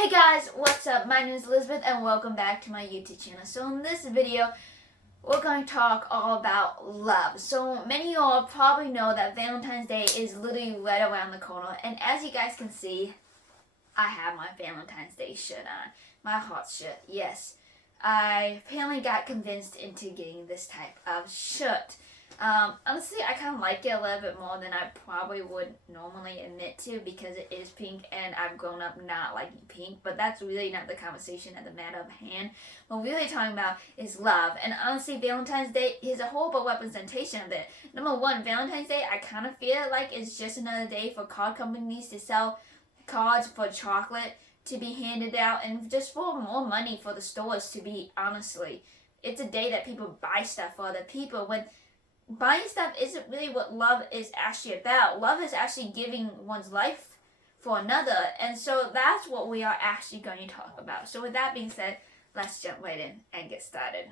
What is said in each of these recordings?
Hey guys, what's up? My name is Elizabeth and welcome back to my YouTube channel. So in this video, we're going to talk all about love. So many of y'all probably know that Valentine's Day is literally right around the corner. And as you guys can see, I have my Valentine's Day shirt on. My heart shirt, yes. I apparently got convinced into getting this type of shirt. Honestly, I kind of like it a little bit more than I probably would normally admit to because it is pink and I've grown up not liking pink, but that's really not the conversation at the matter of hand. What we're really talking about is love, and honestly, Valentine's Day is a horrible representation of it. Number one, Valentine's Day, I kind of feel like it's just another day for card companies to sell cards for chocolate to be handed out and just for more money for the stores to be, honestly. It's a day that people buy stuff for other people when buying stuff isn't really what love is actually about. Love is actually giving one's life for another. And so that's what we are actually going to talk about. So with that being said, let's jump right in and get started.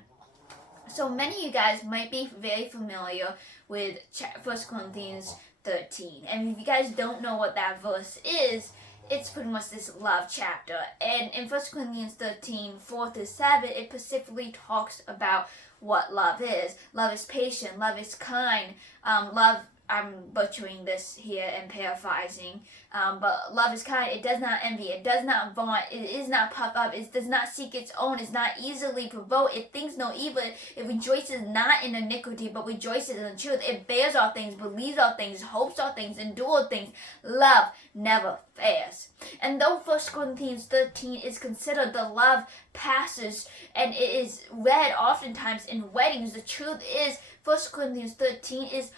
So many of you guys might be very familiar with 1 Corinthians 13. And if you guys don't know what that verse is, it's pretty much this love chapter. And in 1 Corinthians 13, 4-7, it specifically talks about what love is. Love is patient, love is kind, love, I'm butchering this here and paraphrasing, but love is kind, it does not envy, it does not vaunt, it is not puffed up, it does not seek its own, it is not easily provoked, it thinks no evil, it rejoices not in iniquity, but rejoices in the truth, it bears all things, believes all things, hopes all things, endures things. Love never fails. And though 1 Corinthians 13 is considered the love passage and it is read oftentimes in weddings, the truth is 1 Corinthians 13 is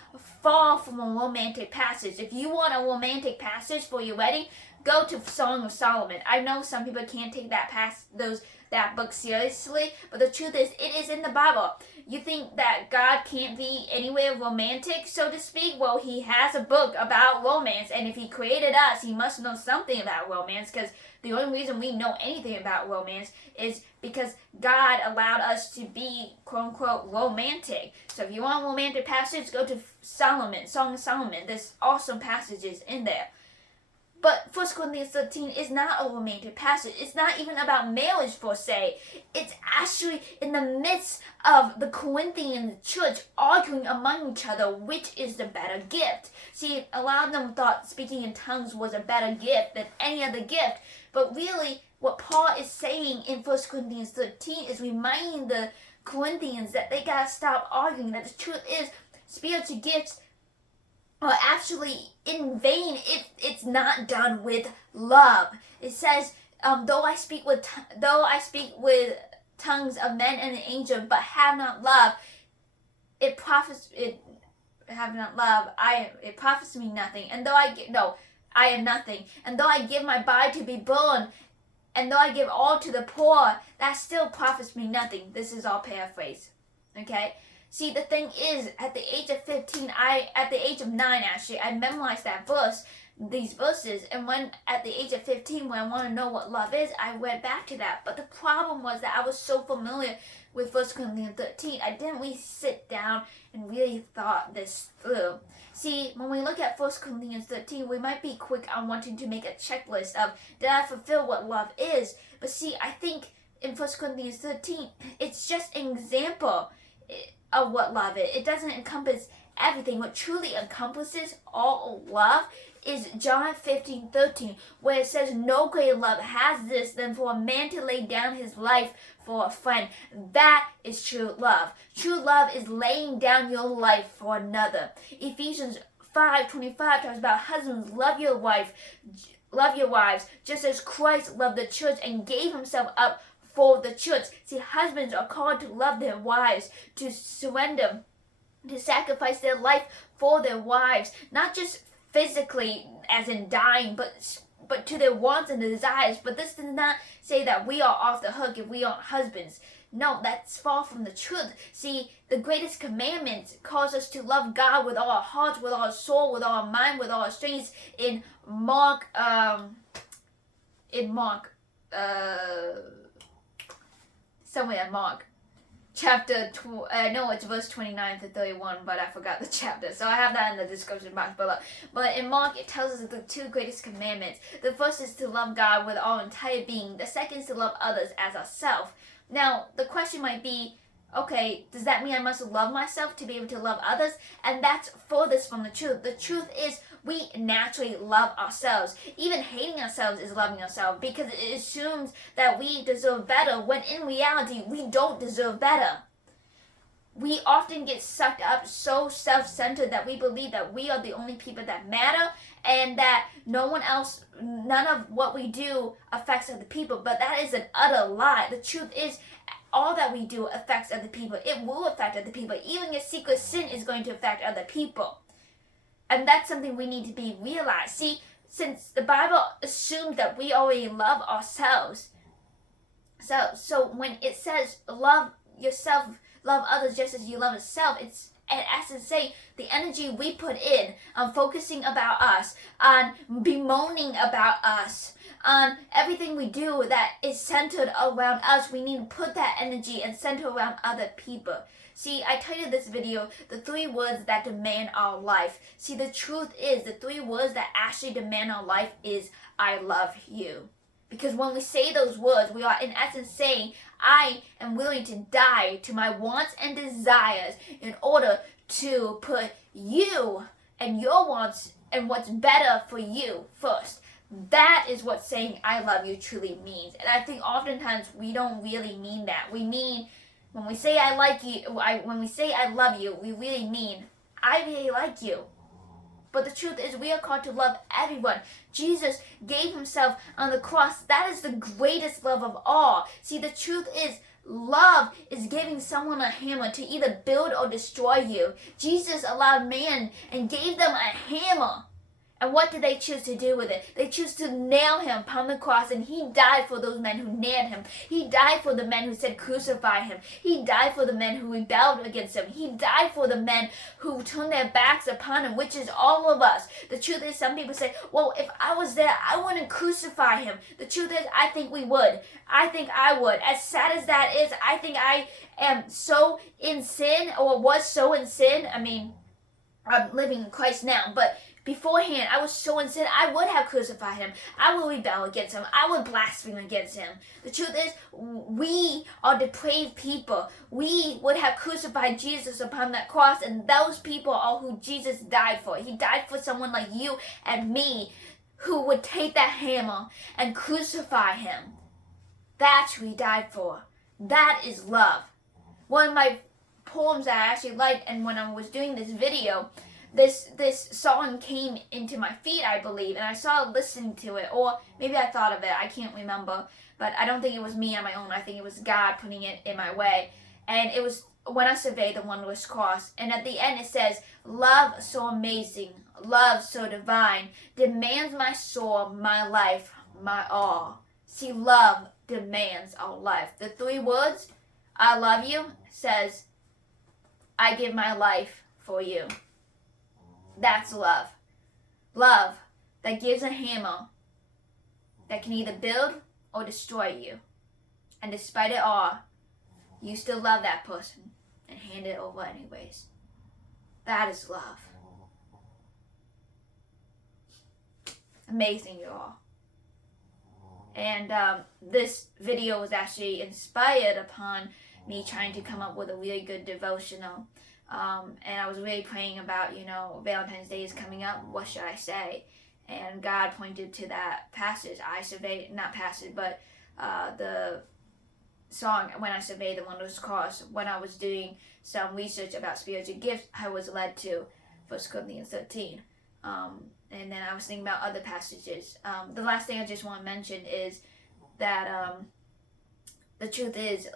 far from a romantic passage. If you want a romantic passage for your wedding, go to Song of Solomon. I know some people can't take that book seriously, but the truth is, it is in the Bible. You think that God can't be anywhere romantic, so to speak? Well, he has a book about romance, and if he created us, he must know something about romance, because the only reason we know anything about romance is because God allowed us to be, quote-unquote, romantic. So if you want a romantic passage, go to Solomon, Song of Solomon. There's awesome passages in there. But 1 Corinthians 13 is not a romantic passage. It's not even about marriage per se. It's actually in the midst of the Corinthian church arguing among each other which is the better gift. See, a lot of them thought speaking in tongues was a better gift than any other gift. But really, what Paul is saying in 1 Corinthians 13 is reminding the Corinthians that they gotta stop arguing, that the truth is spiritual gifts are actually in vain if it's not done with love. It says, though I speak with tongues of men and angels, but have not love, it profits me nothing. And though I am nothing. And though I give my body to be burned, and though I give all to the poor, that still profits me nothing. This is all paraphrase. Okay? See, the thing is, at the age of 15, at the age of 9 actually, I memorized these verses, and when, at the age of 15, when I want to know what love is, I went back to that. But the problem was that I was so familiar with 1 Corinthians 13, I didn't really sit down and really thought this through. See, when we look at 1 Corinthians 13, we might be quick on wanting to make a checklist of, did I fulfill what love is? But see, I think in 1 Corinthians 13, it's just an example of what love is. It doesn't encompass everything. What truly encompasses all love is John 15:13, where it says, no greater love has this than for a man to lay down his life for a friend. That is true love. True love is laying down your life for another. Ephesians 5:25 talks about husbands, love your wives, just as Christ loved the church and gave himself up for the church. See, husbands are called to love their wives, to surrender, to sacrifice their life for their wives, not just physically as in dying, but to their wants and desires. But this does not say that we are off the hook if we aren't husbands. No, that's far from the truth. See, the greatest commandment calls us to love God with all our hearts, with all our soul, with all our mind, with all our strength. In Mark no, it's verse 29 to 31, but I forgot the chapter. So I have that in the description box below. But in Mark, it tells us the two greatest commandments. The first is to love God with our entire being. The second is to love others as ourselves. Now, the question might be, okay, does that mean I must love myself to be able to love others? And that's furthest from the truth. The truth is we naturally love ourselves. Even hating ourselves is loving ourselves, because it assumes that we deserve better, when in reality we don't deserve better. We often get sucked up so self-centered that we believe that we are the only people that matter, and that no one else, none of what we do affects other people. But that is an utter lie. The truth is, all that we do affects other people. It will affect other people. Even your secret sin is going to affect other people. And that's something we need to be realized. See, since the Bible assumes that we already love ourselves, so when it says love yourself, love others just as you love yourself, it's in essence saying the energy we put in on focusing about us, on bemoaning about us, on everything we do that is centered around us, we need to put that energy and center around other people. See, I titled this video, The 3 Words That Demand Our Life. See, the truth is, the 3 words that actually demand our life is, I love you. Because when we say those words, we are in essence saying, I am willing to die to my wants and desires in order to put you and your wants and what's better for you first. That is what saying I love you truly means. And I think oftentimes we don't really mean that. We mean, when we say I like you, when we say I love you, we really mean I really like you. But the truth is, we are called to love everyone. Jesus gave himself on the cross. That is the greatest love of all. See, the truth is, love is giving someone a hammer to either build or destroy you. Jesus allowed man and gave them a hammer. And what did they choose to do with it? They choose to nail him upon the cross, and he died for those men who nailed him. He died for the men who said crucify him. He died for the men who rebelled against him. He died for the men who turned their backs upon him, which is all of us. The truth is, some people say, well, if I was there, I wouldn't crucify him. The truth is, I think we would. I think I would. As sad as that is, I think I am so in sin, or was so in sin. I mean, I'm living in Christ now, but beforehand, I was so in sin, I would have crucified him. I would rebel against him. I would blaspheme against him. The truth is, we are depraved people. We would have crucified Jesus upon that cross, and those people are who Jesus died for. He died for someone like you and me, who would take that hammer and crucify him. That's who he died for. That is love. One of my poems that I actually liked, and when I was doing this video, this song came into my feed, I believe, and I started listening to it, or maybe I thought of it, I can't remember, but I don't think it was me on my own. I think it was God putting it in my way. And it was When I Survey the Wondrous Cross, and at the end it says, love so amazing, love so divine, demands my soul, my life, my all. See, love demands our life. The 3 words, I love you, says, I give my life for you. That's love. Love that gives a hammer that can either build or destroy you. And despite it all, you still love that person and hand it over anyways. That is love. Amazing, you all. And this video was actually inspired upon me trying to come up with a really good devotional. And I was really praying about, Valentine's Day is coming up. What should I say? And God pointed to that passage. The song, When I Survey the Wondrous Cross. When I was doing some research about spiritual gifts, I was led to 1 Corinthians 13. And then I was thinking about other passages. The last thing I just want to mention is that the truth is,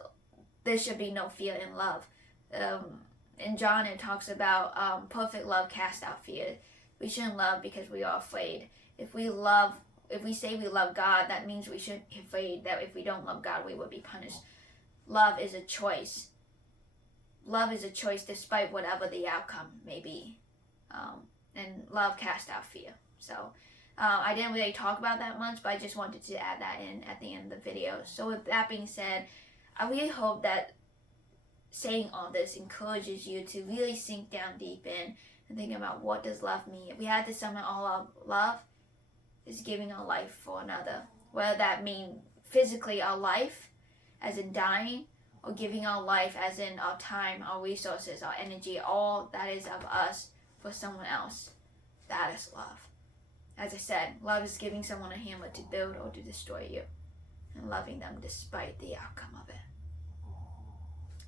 there should be no fear in love. In John, it talks about perfect love casts out fear. We shouldn't love because we are afraid. If we say we love God, that means we shouldn't be afraid that if we don't love God, we will be punished. Love is a choice. Love is a choice despite whatever the outcome may be. And love casts out fear. So I didn't really talk about that much, but I just wanted to add that in at the end of the video. So with that being said, I really hope that saying all this encourages you to really sink down deep in and think about, what does love mean? If we had to sum it all up, love is giving our life for another. Whether that mean physically our life, as in dying, or giving our life as in our time, our resources, our energy, all that is of us for someone else. That is love. As I said, love is giving someone a hammer to build or to destroy you, and loving them despite the outcome of it.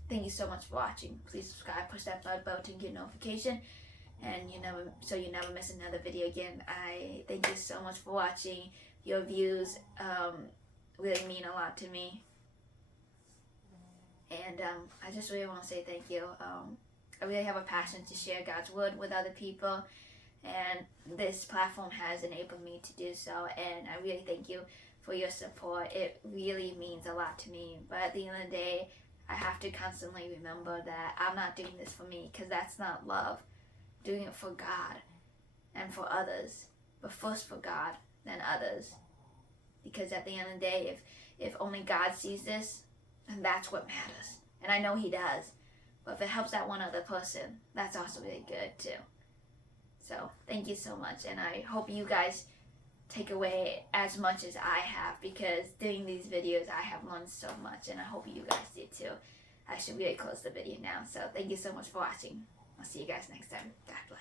Thank you so much for watching. Please subscribe, push that bell button to get notification, and you never miss another video again. I thank you so much for watching. Your views really mean a lot to me, and I just really want to say thank you. I really have a passion to share God's word with other people, and this platform has enabled me to do so, and I really thank you for your support. It really means a lot to me, but at the end of the day, I have to constantly remember that I'm not doing this for me, because that's not love. I'm doing it for God and for others, but first for God, then others, because at the end of the day, if only God sees this, then that's what matters, and I know He does. But if it helps that one other person, that's also really good too. So thank you so much, and I hope you guys take away as much as I have, because doing these videos I have learned so much, and I hope you guys did too. I should really close the video now. So thank you so much for watching. I'll see you guys next time. God bless.